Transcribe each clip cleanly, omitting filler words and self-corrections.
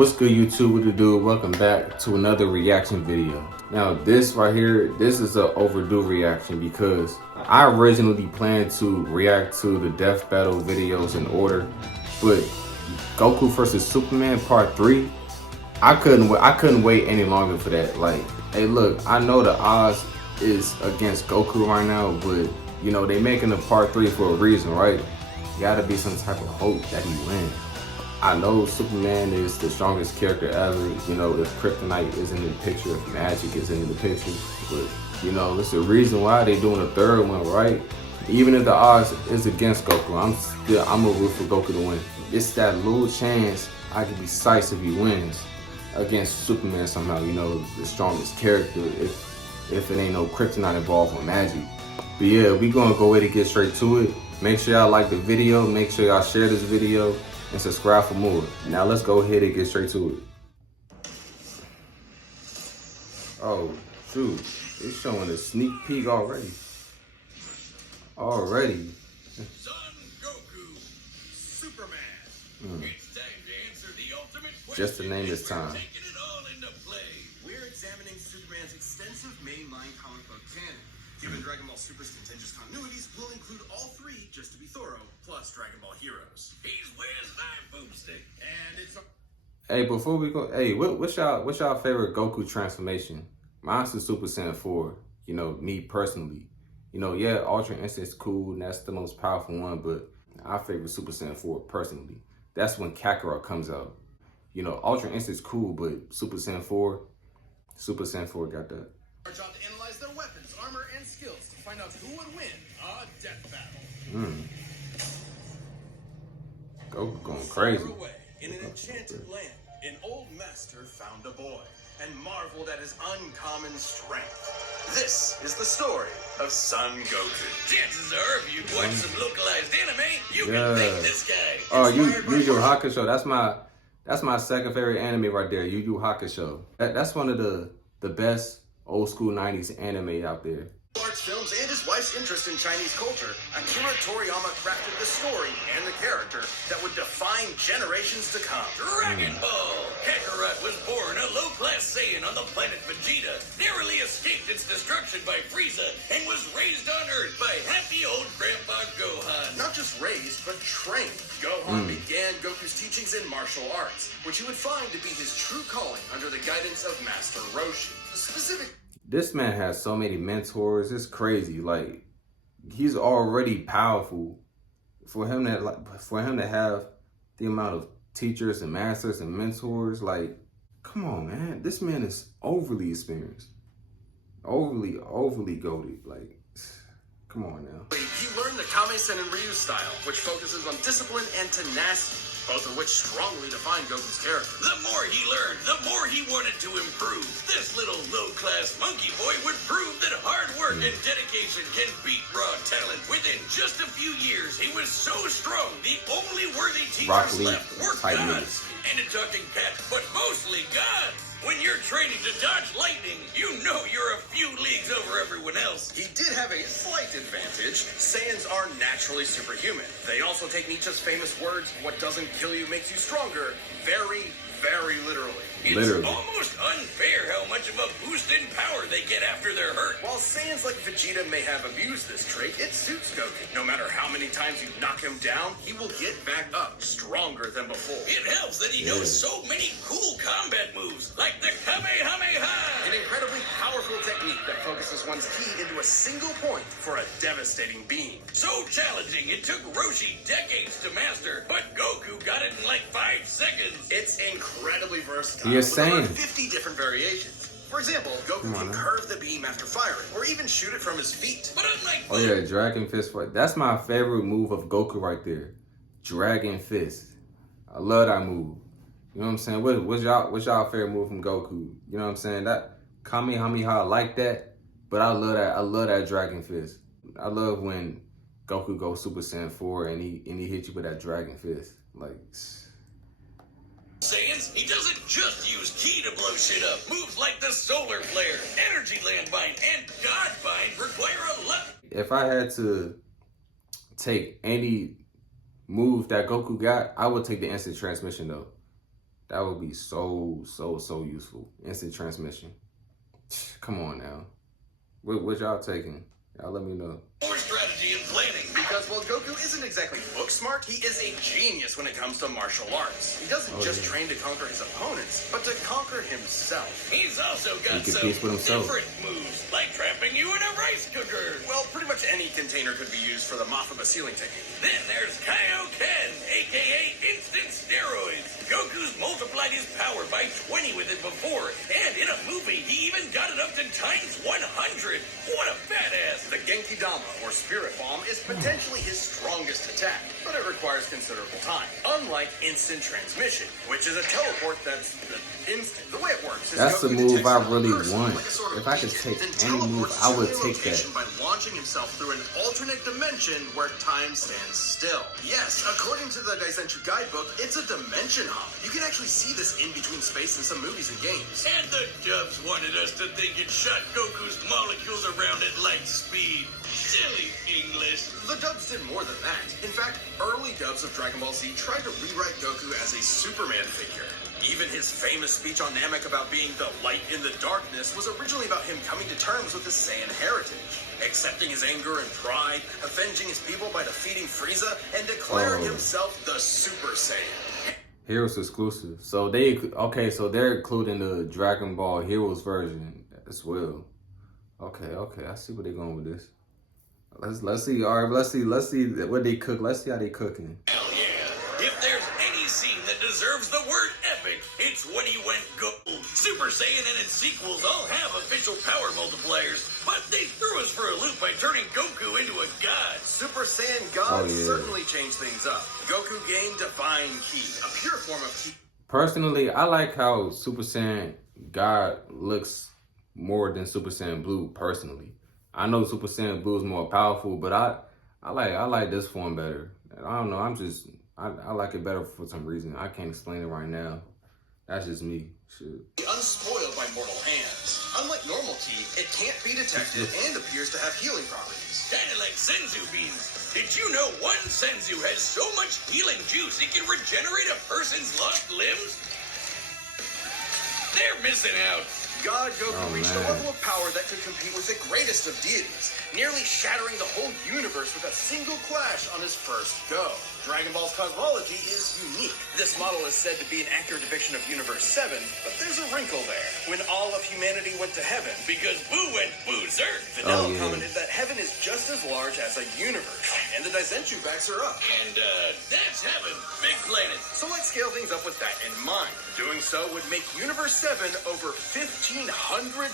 What's good, YouTube? What to do? Welcome back to another reaction video. Now this right here, this is an overdue reaction because I originally planned to react to the Death Battle videos in order, but Goku vs Superman Part 3, I couldn't wait any longer for that. Like, hey look, I know the odds is against Goku right now, but you know, they making a Part 3 for a reason, right? Gotta be some type of hope that he wins. I know Superman is the strongest character ever, you know, if Kryptonite isn't in the picture, if magic isn't in the picture, but you know, it's the reason why they doing a third one, right? Even if the odds is against Goku, I'm gonna root for Goku to win. It's that little chance I could be psyched if he wins against Superman somehow, you know, the strongest character, if it ain't no Kryptonite involved or magic. But yeah, we gonna go ahead and get straight to it. Make sure y'all like the video, make sure y'all share this video, and subscribe for more. Now let's go ahead and get straight to it. Oh, shoot. It's showing a sneak peek already. Son Goku, Superman. It's time to answer the ultimate question. Just to name this time. Taking it all into play. We're examining Superman's extensive mainline comic book canon. Given Dragon Ball Super's contentious continuities, we'll include all three, just to be thorough, plus Dragon Ball Heroes. He's Where's my boomstick? And it's Hey, before we go, hey, what's y'all favorite Goku transformation? Mine's the Super Saiyan 4. You know, me personally. You know, yeah, Ultra Instinct's cool, and that's the most powerful one, but I favor Super Saiyan 4 personally. That's when Kakarot comes out. You know, Ultra Instinct's cool, but Super Saiyan 4 got that. our job to analyze their weapons, armor, and skills to find out who would win a death battle. Goku going crazy. Far away, in an enchanted land, an old master found a boy and marveled at his uncommon strength. This is the story of Son Goku. Chances are, if you watch some localized anime, you can thank this guy. Oh, Yu Yu Hakusho. That's my second favorite anime right there. Yu Yu Hakusho. That's one of the best old school 90s anime out there. Arts films and his wife's interest in Chinese culture, Akira Toriyama crafted the story and the character that would define generations to come. Dragon Ball! Kakarot was born a low-class Saiyan on the planet Vegeta, narrowly escaped its destruction by Frieza, and was raised on Earth by happy old Grandpa Gohan. Not just raised, but trained. Gohan began Goku's teachings in martial arts, which he would find to be his true calling under the guidance of Master Roshi. This man has so many mentors. It's crazy. Like, he's already powerful. For him to have the amount of teachers and masters and mentors, like, come on, man. This man is overly experienced. Overly goated. Like, come on now. He learned the Kame-sen and Ryu style, which focuses on discipline and tenacity, both of which strongly define Goku's character. The more he learned, the more he wanted to improve. This little low-class monkey boy would prove that hard work and dedication can beat raw talent. Within just a few years, he was so strong, the only worthy teachers left were gods. And a talking cat, but mostly gods. When you're training to dodge lightning, you know you're a few leagues over everyone else. He did have a slight advantage. Saiyans are naturally superhuman. They also take Nietzsche's famous words, "What doesn't kill you makes you stronger," very, very literally. It's almost unfair how much of a boost in power they get after they're hurt. While Saiyans like Vegeta may have abused this trait, it suits Goku. No matter how many times you knock him down, he will get back up, stronger than before. It helps that he knows so many cool combat moves, like the Kamehameha. An incredibly powerful technique that focuses one's ki into a single point for a devastating beam. So challenging, it took Roshi decades to master, but Goku got it in like 5 seconds. It's incredibly versatile. You're with saying over 50 different variations. For example, Goku can curve the beam after firing, or even shoot it from his feet. But unlike Dragon Fist fight. That's my favorite move of Goku right there. Dragon Fist. I love that move. You know what I'm saying? What's y'all favorite move from Goku? You know what I'm saying? That Kamehameha, I like that, but I love that Dragon Fist. I love when Goku goes Super Saiyan 4 and he hits you with that Dragon Fist. Like, Saiyans, he doesn't just use ki to blow shit up. Moves like the Solar Flare, Energy Landmine, and God Bind require a lot. If I had to take any move that Goku got, I would take the instant transmission though. That would be so useful. Instant transmission. Come on now. What y'all taking? Y'all let me know. More strategy and planning. Because while Goku isn't exactly book smart, he is a genius when it comes to martial arts. He doesn't just train to conquer his opponents, but to conquer himself. He's also got He can some piece with himself. different moves, like trapping you in a rice cooker. Well, pretty much any container could be used for the mop of a ceiling technique. Then there's Kaioken, aka instant steroids. Goku's multiplied his power by 20 with it before, and in a movie, he even got it up to times 100. What a badass! The Genki Dama, or Spirit Bomb, is potentially his strongest attack, but it requires considerable time. Unlike instant transmission, which is a teleport that's instant. The way it works is That's the Goku move detects I another really person, want. like a sort of If I could beacon, take then any move, teleports I would to a take that. location by launching himself through an alternate dimension where time stands still. Yes, according to the Daisenshuu guidebook, it's a dimension hop. You can actually see this in between space in some movies and games. And the dubs wanted us to think it shot Goku's molecules around at light speed. Silly English. The dubs did more than that. In fact, early dubs of Dragon Ball Z tried to rewrite Goku as a Superman figure. Even his famous speech on Namek about being the light in the darkness was originally about him coming to terms with his Saiyan heritage, accepting his anger and pride, avenging his people by defeating Frieza, and declaring himself the Super Saiyan. Heroes exclusive. So so they're including the Dragon Ball Heroes version as well. Okay, I see where they're going with this. Let's see. All right, let's see what they cook. Let's see how they cooking. Hell yeah. If there's any scene that deserves the word epic, it's when he went Goku. Super Saiyan and its sequels all have official power multipliers, but they threw us for a loop by turning Goku into a god. Super Saiyan God certainly changed things up. Goku gained Divine Ki, a pure form of Ki. Personally, I like how Super Saiyan God looks more than Super Saiyan Blue. Personally, I know Super Saiyan Blue is more powerful, but I like this form better. I don't know. I like it better for some reason. I can't explain it right now. That's just me. Shit. Unspoiled by mortal hands. Unlike normal Ki, it can't be detected and appears to have healing properties. Kinda like Senzu beans. Did you know one Senzu has so much healing juice it can regenerate a person's lost limbs? They're missing out. God Goku reached a level of power that could compete with the greatest of deities, nearly shattering the whole universe with a single clash on his first go. Dragon Ball's cosmology is unique. This model is said to be an accurate depiction of Universe 7, but there's a wrinkle there. When all of humanity went to heaven, Because Boo went Boozer. Fidel commented that heaven is just as large as a universe, and the Daisenshuu backs her up. And, that's heaven. Big planet. So let's scale things up with that in mind. Doing so would make Universe 7 over 1,500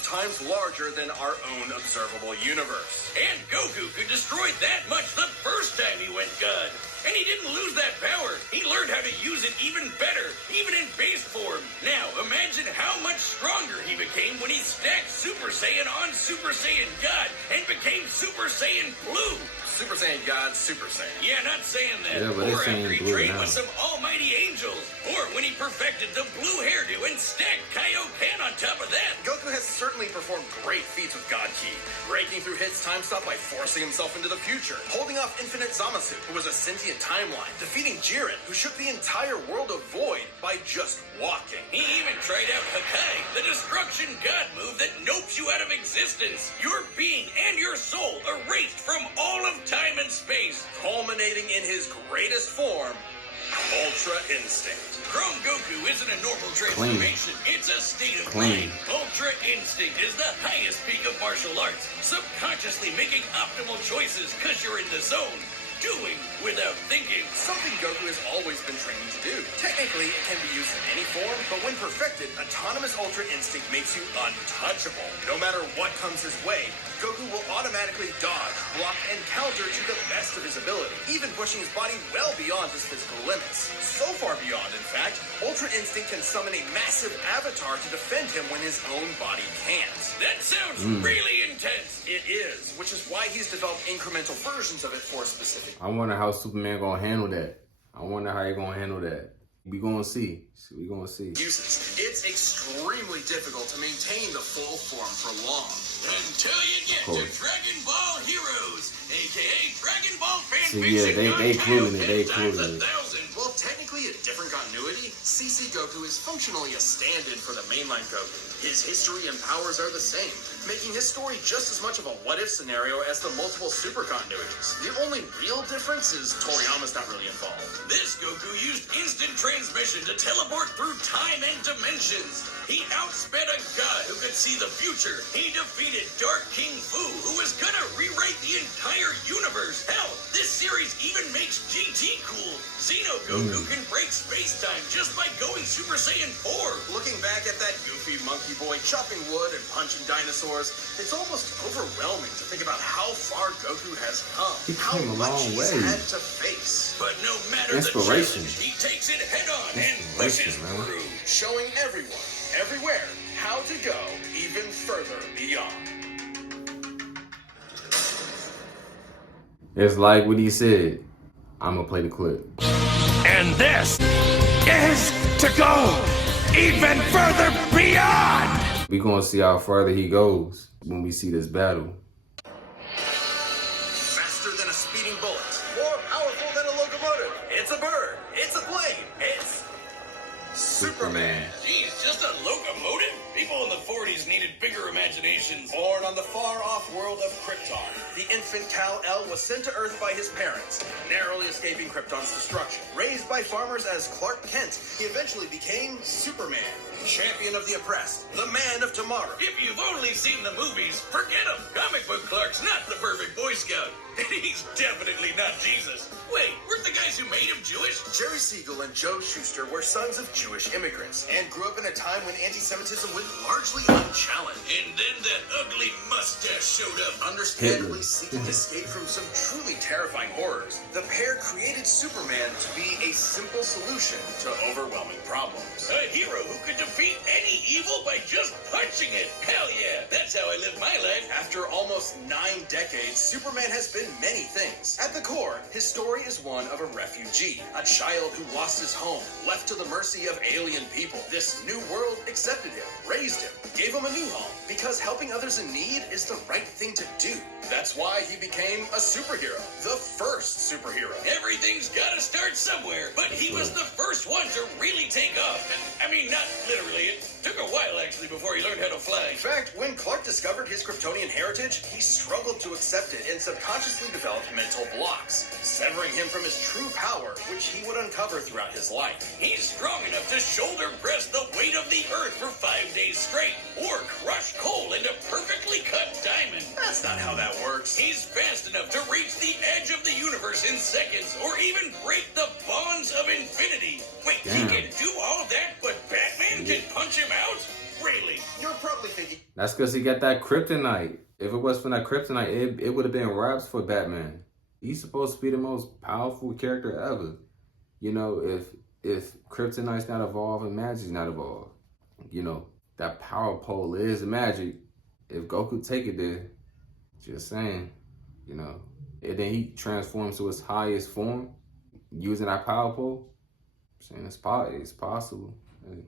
times larger than our own observable universe. And Goku could destroy that much the first time he went God. And he didn't lose that power. He learned how to use it even better, even in base form. Now, imagine how much stronger he became when he stacked Super Saiyan on Super Saiyan God and became Super Saiyan Blue. Super Saiyan God, Super Saiyan. Yeah, not saying that. Yeah, but or it's saying after he blue trained now. with some almighty angels. Or when he perfected the blue hairdo and stacked Kaioken on top of that. Goku has certainly performed great feats with God Ki, breaking through his time stop by forcing himself into the future, holding off Infinite Zamasu, who was a sentient timeline, defeating Jiren, who shook the entire world of Void by just walking. He even tried out Hakai, the destruction god move that nopes you out of existence. Your being and your soul erased from all of time and space. Culminating in his greatest form, Ultra Instinct. Chrome Goku isn't a normal transformation. It's a state of mind. Ultra Instinct is the highest peak of martial arts. Subconsciously making optimal choices because you're in the zone. Doing without thinking. Something Goku has always been training to do. Technically, it can be used in any form, but when perfected, Autonomous Ultra Instinct makes you untouchable. No matter what comes his way, Goku will automatically dodge, block, and counter to the best of his ability, even pushing his body well beyond his physical limits. So far beyond, in fact, Ultra Instinct can summon a massive avatar to defend him when his own body can't. That sounds really intense. It is, which is why he's developed incremental versions of it for specific. I wonder how Superman gonna handle that. I wonder how he gonna handle that. We gonna see. We gonna see. Uses. It's extremely difficult to maintain the full form for long. Until you get to Dragon Ball Heroes, aka Dragon Ball fan See, yeah, fiction they on including it, they Kaioken times including it. 1,000. While technically a different continuity, CC Goku is functionally a stand-in for the mainline Goku. His history and powers are the same, making his story just as much of a what-if scenario as the multiple super continuities. The only real difference is Toriyama's not really involved. This Goku used instant transmission to teleport through time and dimensions. He outsped a god who could see the future. He defeated Dark King Fu, who was gonna rewrite the entire universe. Hell, this series even makes GT cool. Xeno Goku can break space-time just by going Super Saiyan 4. Looking back at that goofy monkey boy chopping wood and punching dinosaurs, it's almost overwhelming to think about how far Goku has come. He How came a much long he's way. had to face. But no matter the Inspiration. challenge, he takes it head-on and pushes Inspiration, man. through. Showing everyone, everywhere, how to go even further beyond. It's like what he said. I'm gonna play the clip. And this is to go even further beyond! We gonna see how further he goes when we see this battle. Faster than a speeding bullet. More powerful than a locomotive. It's a bird. It's a plane. It's Superman. Geez, just a locomotive? People in the 40s needed bigger imaginations. Born on the far-off world of Krypton, the infant Kal-El was sent to Earth by his parents, narrowly escaping Krypton's destruction. Raised by farmers as Clark Kent, he eventually became Superman, champion of the oppressed, the man of tomorrow. If you've only seen the movies, forget him. Comic book Clark's not the perfect Boy Scout. And he's definitely not Jesus. Wait, weren't the guys who made him Jewish? Jerry Siegel and Joe Shuster were sons of Jewish immigrants and grew up in a time when anti-Semitism went largely unchallenged. And then that ugly mustache showed up. Understandably seeking escape from some truly terrifying horrors, the pair created Superman to be a simple solution to overwhelming problems. A hero who could defeat any evil by just punching it. Hell yeah, that's how I live my life. After almost 9 decades, Superman has been many things. At the core, his story is one of a refugee, a child who lost his home, left to the mercy of alien people. This new world accepted him, raised him, gave him a new home, because helping others in need is the right thing to do. That's why he became a superhero, the first superhero. Everything's gotta start somewhere, but he was the first one to really take off. And, I mean, not literally. It took a while, actually, before he learned how to fly. In fact, when Clark discovered his Kryptonian heritage, he struggled to accept it and subconsciously developed mental blocks, severing him from his true power, which he would uncover throughout his life. He's strong enough to shoulder press the weight of the earth for 5 days straight, or crush coal into perfectly cut diamond. That's not how that works. He's fast enough to reach the edge of the universe in seconds, or even break the bonds of infinity. Wait, Damn. he can do all that, but Batman can punch him out? Really? You're probably thinking, That's because he got that kryptonite. If it was for that kryptonite, it would have been raps for Batman. He's supposed to be the most powerful character ever. You know, if kryptonite's not evolved and magic's not evolved, you know, that power pole is magic. If Goku take it there, just saying, you know, and then he transforms to his highest form using that power pole, saying it's possible. Hey.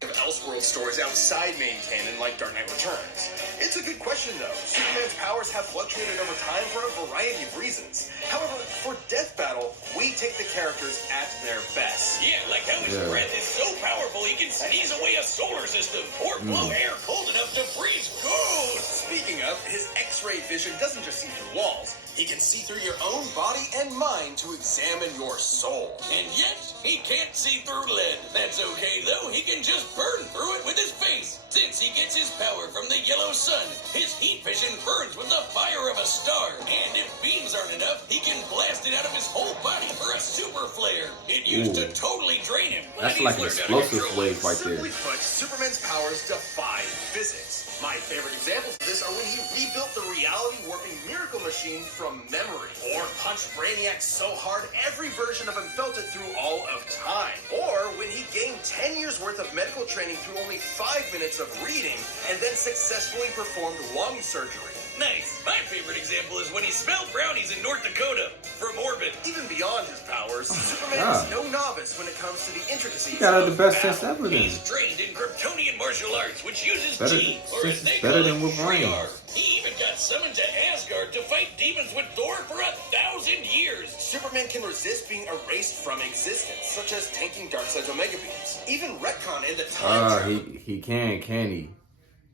Elseworld stories outside main canon like Dark Knight Returns. It's a good question though. Superman's powers have fluctuated over time for a variety of reasons. However, for Death Battle, we take the characters at their best. Yeah, like how his breath is so powerful he can sneeze away a solar system, or blow air cold enough to freeze ghosts. Speaking of, his X-ray vision doesn't just see through walls. He can see through your own body and mind to examine your soul. And yet, he can't see through lead. That's okay though, he can just burn through it with his face. Since he gets his power from the yellow sun, his heat vision burns with the fire of a star. And if beams aren't enough, he can blast it out of his whole body for a super flare. It used to totally drain him. but That's he's like an learned how to explosive control it. wave right there. Simply put, Superman's powers defy physics. My favorite examples of this are when he rebuilt the reality warping miracle machine from memory, or punched Brainiac so hard every version of him felt it through all of time, or when he gained 10 years worth of medical training through only 5 minutes of reading and then successfully performed lung surgery. Nice. My favorite example is when he smelled brownies in North Dakota from orbit. Even beyond his powers, Superman yeah. is no novice when it comes to the intricacies. He got the of best battle. sense ever then. He's trained in Kryptonian martial arts, which uses Better chi, or as they better call than it, Wolverine. Shi'ar. He even got summoned to Asgard to fight demons with Thor for 1,000 years. Superman can resist being erased from existence, such as tanking Darkseid's Omega beams. Even retcon in the time travel. He can he?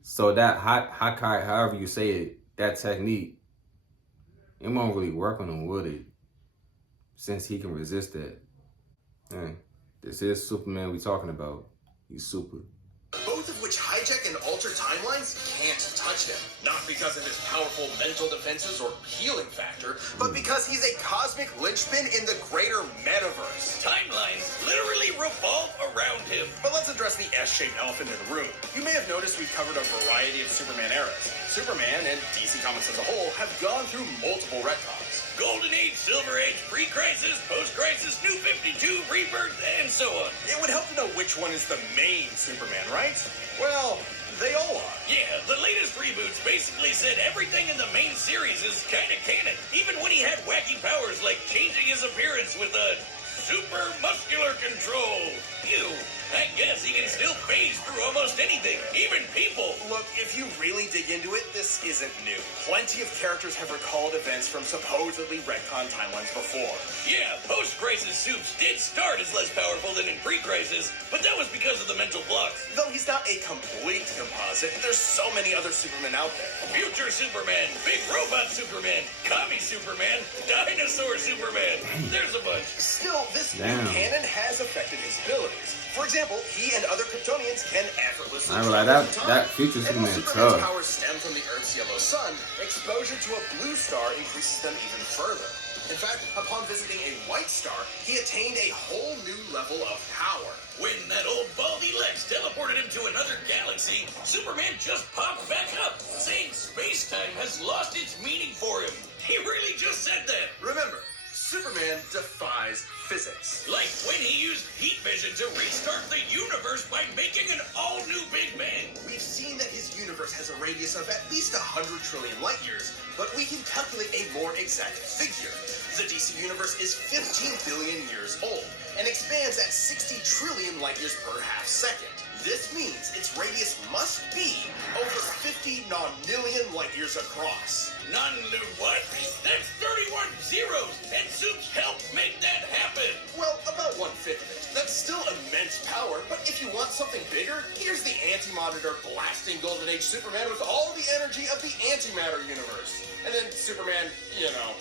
So that Hakai, however you say it, that technique, it won't really work on him, would it? Since he can resist that. Man, this is Superman we talking about. He's super. Both of which hijack and alter timelines can't touch him. Not because of his powerful mental defenses or healing factor, but because he's a cosmic linchpin in the greater metaverse. Timelines literally revolve around him. But let's address the S-shaped elephant in the room. You may have noticed we've covered a variety of Superman eras. Superman and DC Comics as a whole have gone through multiple retcons. Golden Age, Silver Age, Pre-Crisis, Post-Crisis, New 52, Rebirth, and so on. It would help to know which one is the main Superman, right? Well, they all are. Yeah, the latest reboots basically said everything in the main series is kind of canon. Even when he had wacky powers like changing his appearance with a super muscular control. Ew. I guess he can still phase through almost anything, even people. Look, if you really dig into it, this isn't new. Plenty of characters have recalled events from supposedly retcon timelines before. Yeah, post-crisis Supes did start as less powerful than in pre-crisis, but that was because of the mental blocks. Though he's not a complete composite, there's so many other Supermen out there. Future Superman, Big Robot Superman, Commie Superman, Dinosaur Superman. There's a bunch. Still, this new Damn. canon has affected his abilities. For example, he and other Kryptonians can effortlessly I ain't gonna lie, travel through time. that future And while Superman Superman's tough. powers stem from the Earth's yellow sun, exposure to a blue star increases them even further. In fact, upon visiting a white star, he attained a whole new level of power. When that old baldy Lex teleported him to another galaxy, Superman just popped back up, saying space-time has lost its meaning for him. He really just said that. Remember, Superman defies physics. Like when he used heat vision to restart the universe by making an all-new Big Bang. We've seen that his universe has a radius of at least 100 trillion light years, but we can calculate a more exact figure. The DC universe is 15 billion years old and expands at 60 trillion light years per half second. This means its radius must be over 50 nonillion light years across. Non-new what? That's 31 zeros, and Supes helped make that happen. Well, about 1/5 of it. That's still immense power, but if you want something bigger, here's the Anti-Monitor blasting Golden Age Superman with all the energy of the antimatter universe. And then Superman,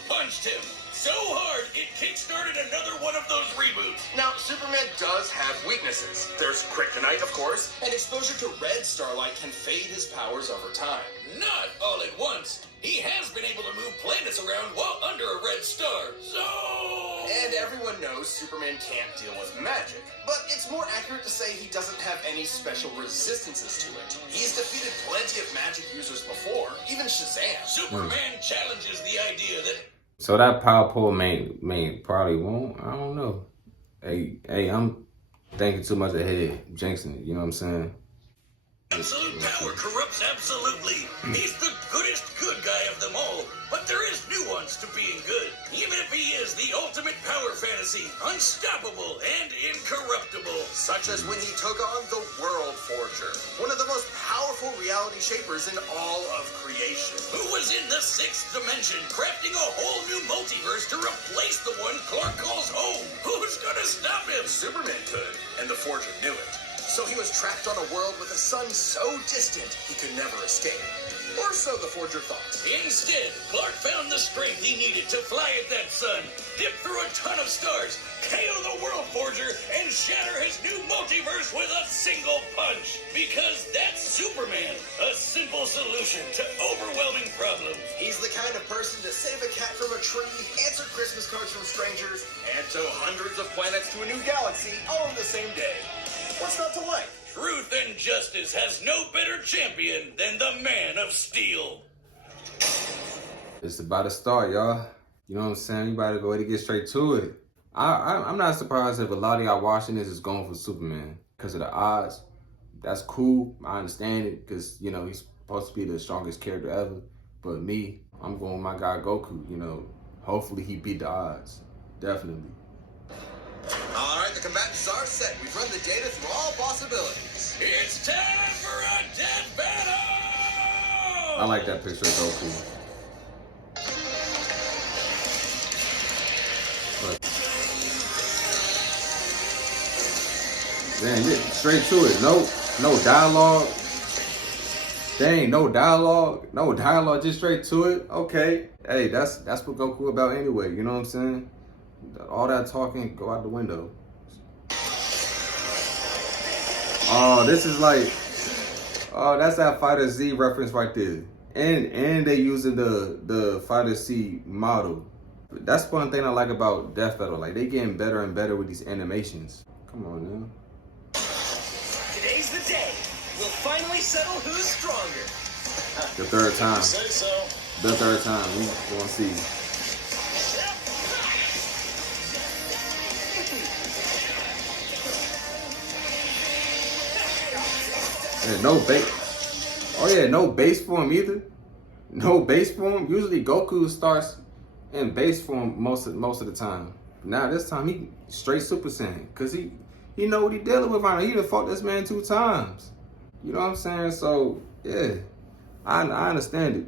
Punched him so hard it kickstarted another one of those reboots. Now, Superman does have weaknesses. There's kryptonite, of course, and exposure to red starlight can fade his powers over time. Not all at once. He has been able to move planets around while under a red star. So... And everyone knows Superman can't deal with magic. But it's more accurate to say he doesn't have any special resistances to it. He's defeated plenty of magic users before, even Shazam. Superman challenges the idea that... So that power pole may probably won't. I don't know. Hey, I'm thinking too much ahead, jinxing it. You know what I'm saying? Absolute power corrupts absolutely. He's the goodest good guy of them all. But there is nuance to being good. Even if he is the ultimate power fantasy, unstoppable and incorruptible. Such as when he took on the World Forger, one of the most powerful reality shapers in all of creation. Who was in the 6th dimension, crafting a whole new multiverse to replace the one Clark calls home. Who's gonna stop him? Superman could, and the Forger knew it. So he was trapped on a world with a sun so distant he could never escape. Or so the Forger thought. Instead, Clark found the strength he needed to fly at that sun, dip through a ton of stars, KO the World Forger, and shatter his new multiverse with a single punch. Because that's Superman, a simple solution to overwhelming problems. He's the kind of person to save a cat from a tree, answer Christmas cards from strangers, and tow hundreds of planets to a new galaxy all in the same day. What's not to like? Truth and justice has no better champion than the Man of Steel. It's about to start, y'all. You know what I'm saying? You better go ahead and get straight to it. I'm not surprised if a lot of y'all watching this is going for Superman because of the odds. That's cool. I understand it because, he's supposed to be the strongest character ever. But me, I'm going with my guy Goku, you know. Hopefully he beat the odds. Definitely. All right, the combatants are set. We've run the data through all possibilities. It's time for a death battle! I like that picture of Goku. But, man, yeah, straight to it. No dialogue. Dang, no dialogue, just straight to it. Okay, hey, that's what Goku about anyway. You know what I'm saying? All that talking, go out the window. Oh, this is like, oh, that's that Fighter Z reference right there. And they using the Fighter C model. That's one thing I like about Death Battle. Like, they getting better and better with these animations. Come on, man. Today's the day. We'll finally settle who's stronger. The third time. Say so. The third time. We gonna see. Yeah, no base. Oh yeah, no base form either. No base form. Usually Goku starts in base form most of the time. Now this time he straight Super Saiyan, cause he know what he dealing with right now. He done fought this man 2 times. You know what I'm saying? So yeah, I understand it.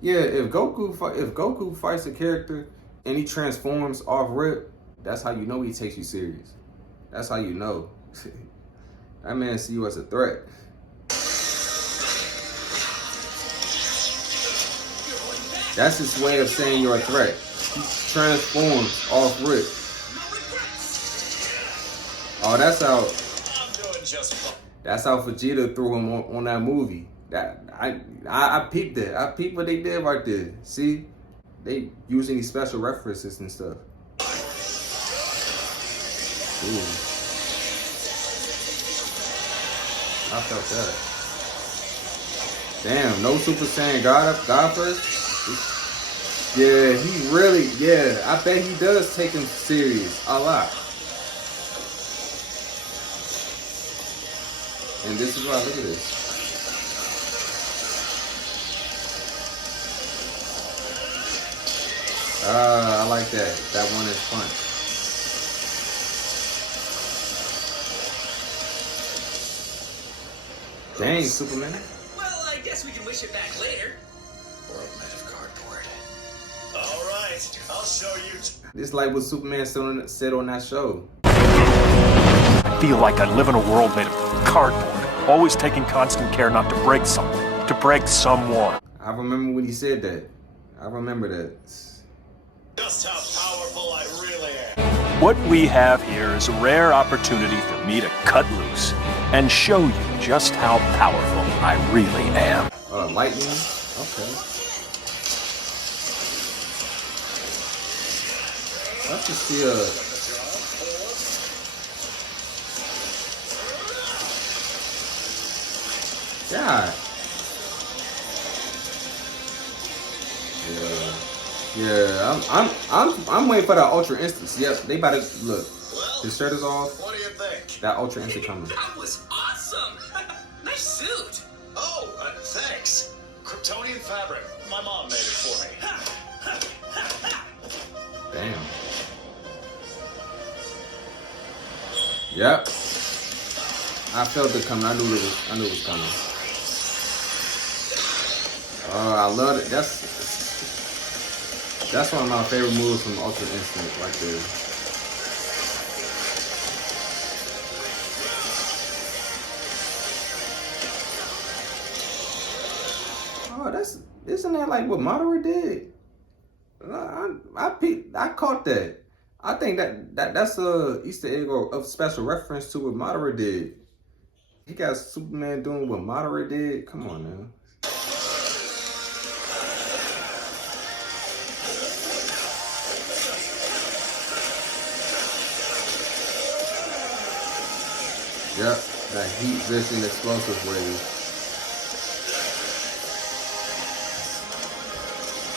Yeah, if Goku fights a character and he transforms off rip, that's how you know he takes you serious. That's how you know. That man see you as a threat. That's his way of saying you're a threat. He transforms off rip. Oh, that's how. I'm doing just fine. That's how Vegeta threw him on that movie. That I peeped it. I peeped what they did right there. See, they using these special references and stuff. Ooh. I felt that. Damn, no Super Saiyan God first. Yeah, he really. Yeah, I bet he does take him serious a lot. And this is why, look at this. I like that. That one is fun. Dang, Superman. Well, I guess we can wish it back later. World made of cardboard. All right, I'll show you. This like what Superman said on that show. I feel like I live in a world made of cardboard, always taking constant care not to break something, to break someone. I remember when he said that. I remember that. Just how powerful I really am. What we have here is a rare opportunity for me to cut loose and show you just how powerful I really am. Lightning? Okay. Let's just see God. Yeah, I'm waiting for that Ultra Instance. Yep, they about to look. Well, His shirt is off. what do you think? That Ultra Instant coming. That was awesome. Nice suit. Oh, thanks. Kryptonian fabric. My mom made it for me. Damn. Yep. I felt it coming. I knew it was coming. I love it. That's one of my favorite moves from Ultra Instinct right there. Oh, isn't that like what Madara did? I caught that. I think that's a Easter egg or a special reference to what Madara did. He got Superman doing what Madara did. Come on now. Yep, that heat vision explosive wave.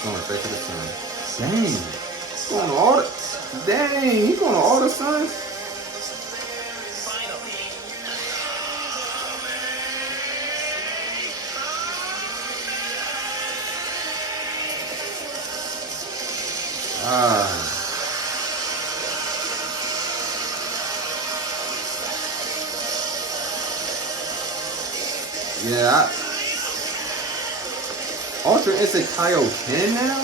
Going straight to the sun. Dang, it's going all the. Dang, he going to all the sons? Finally. Ah. Yeah, Ultra Instinct Kaioken now?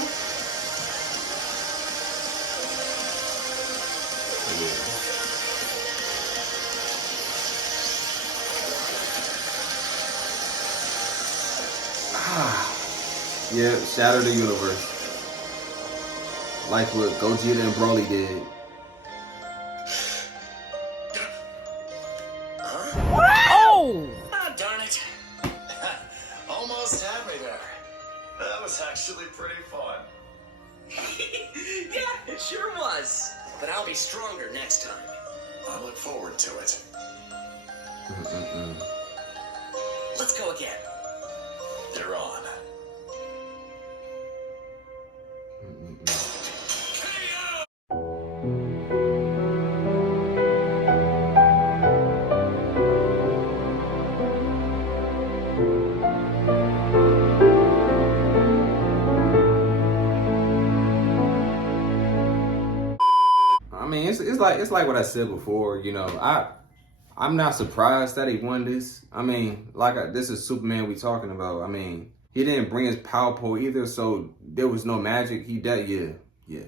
Yeah, shatter the universe. Like what Gogeta and Broly did. Oh! Ah, darn it. Almost had me there. That was actually pretty fun. Yeah, it sure was. But I'll be stronger next time. I look forward to it. Let's go again. You're on. I mean, it's like what I said before. You know, I'm not surprised that he won this. I mean, this is Superman we talking about. I mean, he didn't bring his power pole either, so there was no magic. Yeah.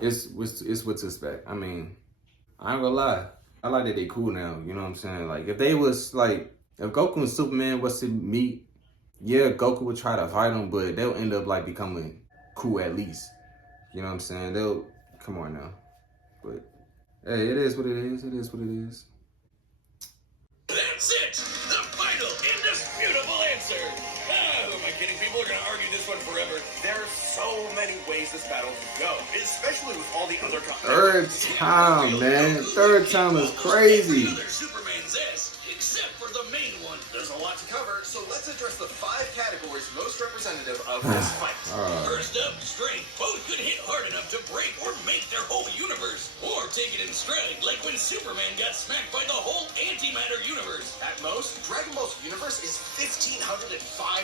It's what to expect. I mean, I ain't gonna lie. I like that they cool now. You know what I'm saying? Like if Goku and Superman was to meet, yeah, Goku would try to fight him, but they'll end up like becoming cool at least. You know what I'm saying? They'll come on now. But hey, it is what it is. It is what it is. That's it! The final, indisputable answer! Ah, who am I kidding? People are gonna argue this one forever. There's so many ways this battle could go, especially with all the other Third time, man. Third time is crazy. Other Superman's ass, except for the main one. There's a lot to cover, so let's address the 5 categories most representative of this fight. First up, strength. Both could hit hard enough to break or make their whole universe. Or take it in stride, like when Superman got smacked by the whole antimatter universe. At most, Dragon Ball's universe is 1,505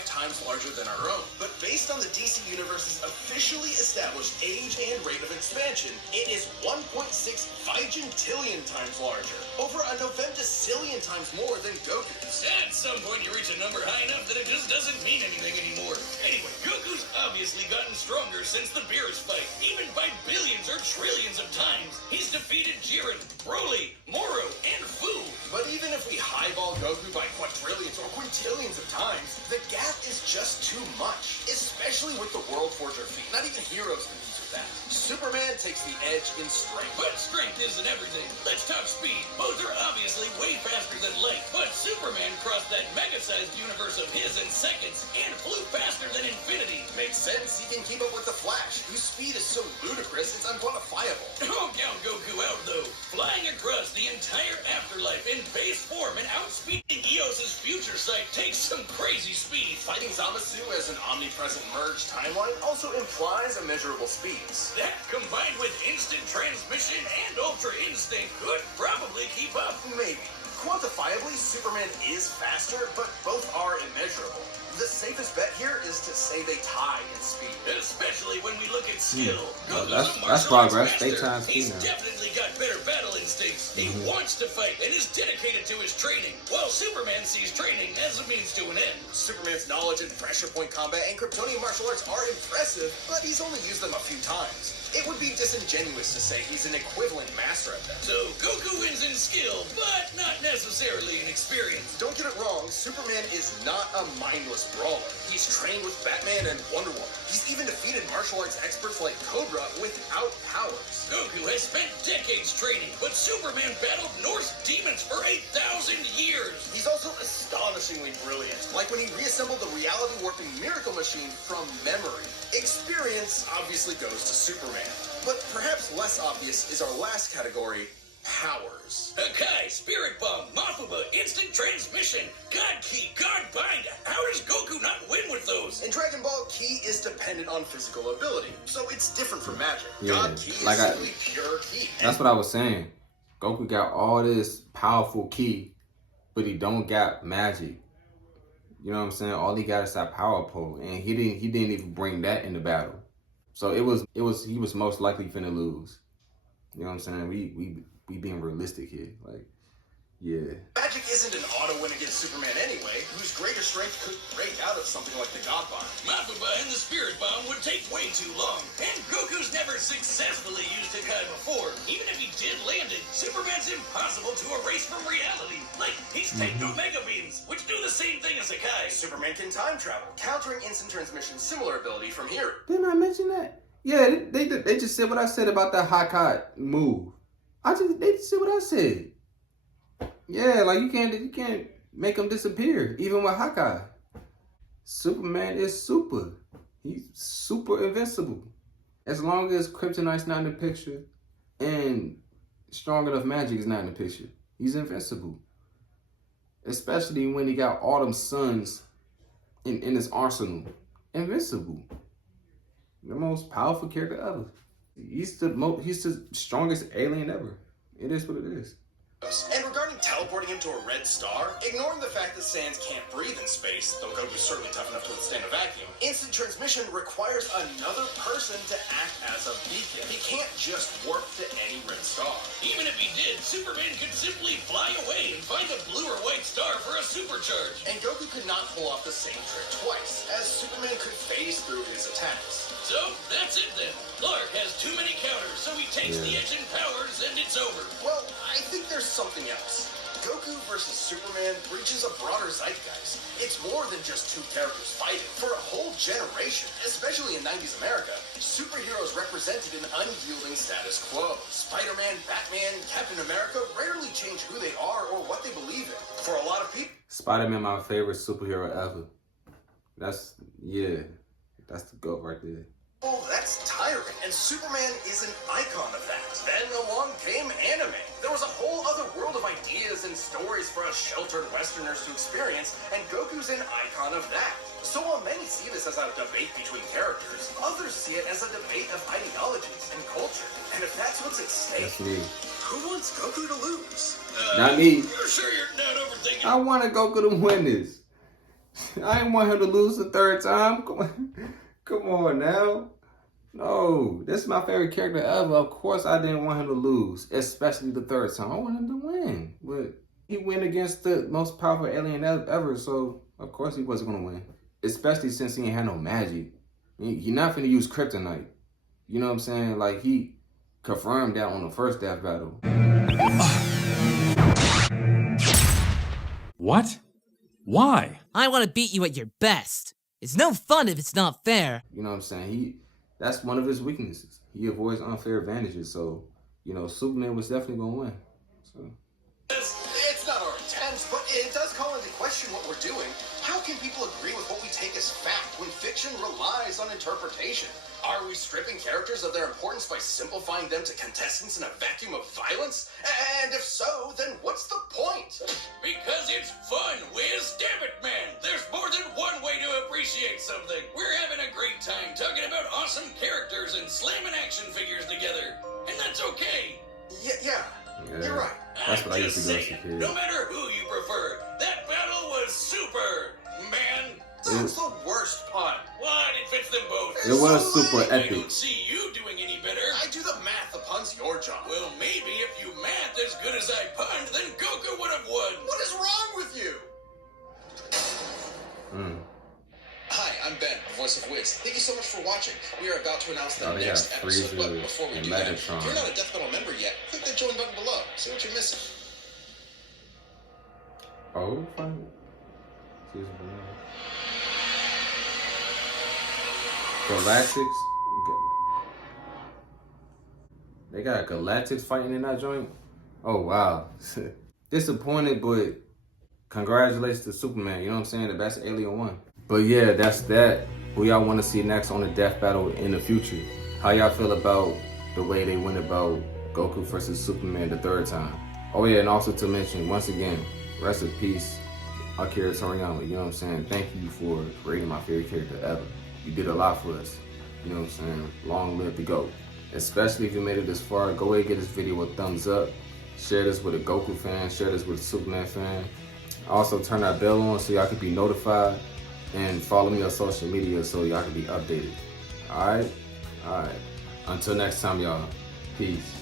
times larger than our own. But based on the DC Universe's officially established age and rate of expansion, it is 1.6 vigintillion times larger. Over a novemdecillion times more than Goku's. At some point you reach a number high enough that it just doesn't mean anything anymore. Anyway, Goku's obviously gotten stronger since the Beerus fight, even by billions or trillions of times. He's defeated Jiren, Broly, Moro, and Fu. But even if we highball Goku by quadrillions or quintillions of times, the gap is just too much. Especially with the World Forger feat. Not even heroes can beat with that. Superman takes the edge in strength. But strength isn't everything. Let's talk speed. Both are obviously way faster than light. But Superman crossed that mega-sized universe of his in seconds and flew faster than infinity. Makes sense, he can keep up with the Flash, whose speed is so ludicrous it's unquantifiable. Don't count Goku out, though. Flying across the entire afterlife in base form and outspeeding Eos's future sight takes some crazy speed. Fighting Zamasu as an omnipresent merged timeline also implies immeasurable speeds. That, combined with instant transmission and ultra instinct, could probably keep up. Maybe. Quantifiably, Superman is faster, but both are immeasurable. The safest bet here is to say they tie in speed. Especially when we look at skill. Well, Goku's a that's martial arts progress. They master. time speed He's now. definitely got better battle instincts. He wants to fight and is dedicated to his training, while Superman sees training as a means to an end. Superman's knowledge in pressure point combat and Kryptonian martial arts are impressive, but he's only used them a few times. It would be disingenuous to say he's an equivalent master of them. So Goku wins in skill, but not necessarily in experience. Don't get it wrong, Superman is not a mindless brawler. He's trained with Batman and Wonder Woman. He's even defeated martial arts experts like Cobra without powers. Goku has spent decades training, but Superman battled Norse demons for 8,000 years. He's also astonishingly brilliant, like when he reassembled the reality-warping miracle machine from memory. Experience obviously goes to Superman, but perhaps less obvious is our last category, powers. Hakai, Spirit Bomb, Mafuba, Instant Transmission, God Key, God Bind. How does Goku not win with those? moves. In Dragon Ball, ki is dependent on physical ability, so it's different from magic. Yeah, God ki is like simply pure ki. that's what I was saying. Goku got all this powerful ki, but he don't got magic. You know what I'm saying? All he got is that power pole, and he didn't even bring that into battle. So he was most likely finna lose. You know what I'm saying? We being realistic here, like, yeah. Magic isn't an auto win against Superman anyway, whose greater strength could break out of something like the God Bond. Mafuba and the Spirit Bomb would take way too long, and Goku's never successfully used Hakai before. Even if he did land it, Superman's impossible to erase from reality. Like, he's taking Omega Beams, which do the same thing as Hakai. Superman can time travel, countering instant transmission's similar ability from here. Didn't I mention that? Yeah, they just said what I said about that Hakai move. They just said what I said. Yeah, like you can't make him disappear, even with Hakai. Superman is super. He's super invincible. As long as Kryptonite's not in the picture and strong enough magic is not in the picture, he's invincible. Especially when he got all them suns in his arsenal. Invincible. The most powerful character ever. He's the strongest alien ever. It is what it is. And regarding teleporting him to a red star, ignoring the fact that Sans can't breathe in space, though Goku's certainly tough enough to withstand a vacuum, instant transmission requires another person to act as a beacon. He can't just warp to any red star. Even if he did, Superman could simply fly away and find a blue or white star for a supercharge. And Goku could not pull off the same trick twice, as Superman could phase through his attacks. So, that's it then. Clark has too many counters, so he takes the engine powers and it's over. Well, I think there's something else. Goku versus Superman reaches a broader zeitgeist. It's more than just two characters fighting. For a whole generation, especially in 90s America, superheroes represented an unyielding status quo. Spider-Man, Batman, Captain America rarely change who they are or what they believe in. For a lot of people, Spider-Man, my favorite superhero ever. That's the GOAT right there. oh, that's tiring, and Superman is an icon of that. Then along came anime. There was a whole other world of ideas and stories for us sheltered Westerners to experience, and Goku's an icon of that. So while many see this as a debate between characters, others see it as a debate of ideologies and culture. And if that's what's at stake, That's me. who wants Goku to lose? Not me. You're sure you're not overthinking? I want Goku to win this. I didn't want him to lose the third time. Come on now. No, this is my favorite character ever. Of course I didn't want him to lose, especially the third time. I want him to win. But he went against the most powerful alien ever, so of course he wasn't going to win. Especially since he ain't had no magic. You're not going to use kryptonite. You know what I'm saying? Like, he confirmed that on the first death battle. What? Why? I want to beat you at your best. It's no fun if it's not fair. You know what I'm saying? That's one of his weaknesses. He avoids unfair advantages. So, you know, Superman was definitely going to win. So. It's not our intent, but it does call into question what we're doing. How can people agree with what we take as fact when fiction relies on interpretation? Are we stripping characters of their importance by simplifying them to contestants in a vacuum of violence? And if so, then what's the point? Because it's fun, Wiz. Damn it, man. There's more than one way to appreciate something. We're having a great time talking about awesome characters and slamming action figures together. And that's okay. Yeah, you're right. That's what I I'm used just to do as a saying, kid. no matter who you prefer, that battle was super, man. That's the worst pun. What? It fits them both. It was super I epic. don't see you doing any better. I do the math, the pun's your job. Well, maybe if you math as good as I punned, then Goku would have won. What is wrong with you? Hi, I'm Ben, voice of Wiz. Thank you so much for watching. We are about to announce the Oh, they got next episode, but Frieza before we and do that, Megatron. if you're not a Death Metal member yet, click the join button below. See what you're missing. Oh, fine. Galactics. They got Galactics fighting in that joint. Oh wow. Disappointed, but congratulations to Superman. You know what I'm saying? The best alien won. But yeah, that's that. Who y'all want to see next on the death battle in the future? How y'all feel about the way they went about Goku versus Superman the third time? Oh yeah, and also to mention once again, rest in peace, Akira Toriyama, you know what I'm saying? Thank you for creating my favorite character ever. You did a lot for us. You know what I'm saying? Long live the GOAT. Especially if you made it this far, go ahead and give this video a thumbs up. Share this with a Goku fan, share this with a Superman fan. Also turn that bell on so y'all can be notified. And follow me on social media so y'all can be updated. Alright? Alright. Until next time, y'all. Peace.